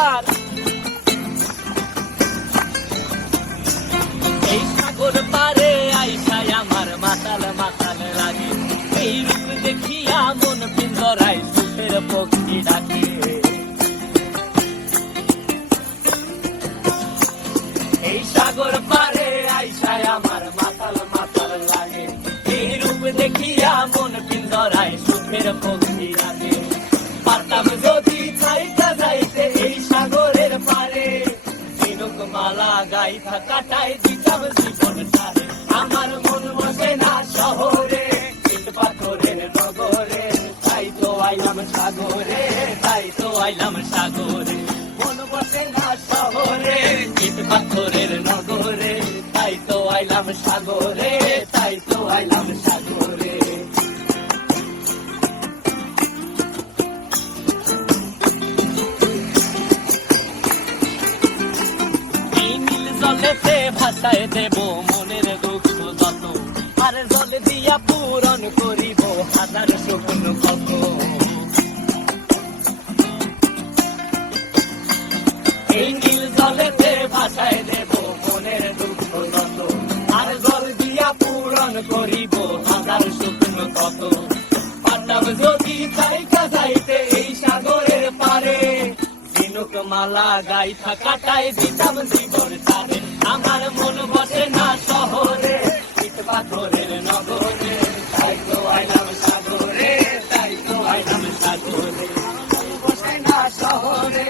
আমার এই সাগর পারে আইসায় আমার মাতাল মাতাল লাগে এই রূপ দেখিয়া মন পিঞ্জরায় সুখের পক্ষী ডাকে এই সাগর পারে আইসায় আমার মাতাল মাতাল লাগে এই রূপ দেখিয়া মন পিঞ্জরায় সুখের পক্ষী ডাকে পারতাম যদি থাইকা যাইতে এই সাগরের পারে ঝিনুক মালা গাইথা কাটাই দিতাম জীবনটারে আমার মন বসে না শহরে ইট পাথরের নগরে তাই তো আইলাম সাগরে তাই তো আইলাম সাগরে মন বসে না শহরে ইট পাথরের নগরে তাই তো আইলাম সাগরে তাই তো আইলাম সাগরে জলেতে ভাসায় দেব মনের দুঃখ যত আর জল দিয়া পূরণ করিব হাজার স্বপ্ন কত এই নীল জলেতে ভাসায় দেব মনের দুঃখ যত আর জল দিয়া পূরণ করিব হাজার স্বপ্ন কত পারতাম যদি থাইকা যাইতে এই সাগরের পারে ঝিনুক মালা গাইথা কাটাই দিতাম জীবন তারে আমার মন বসে না শহরে ইট পাথরের নগরে তাই তো আইলাম সাগরে তাই তো আইলাম সাগরে বসে না শহরে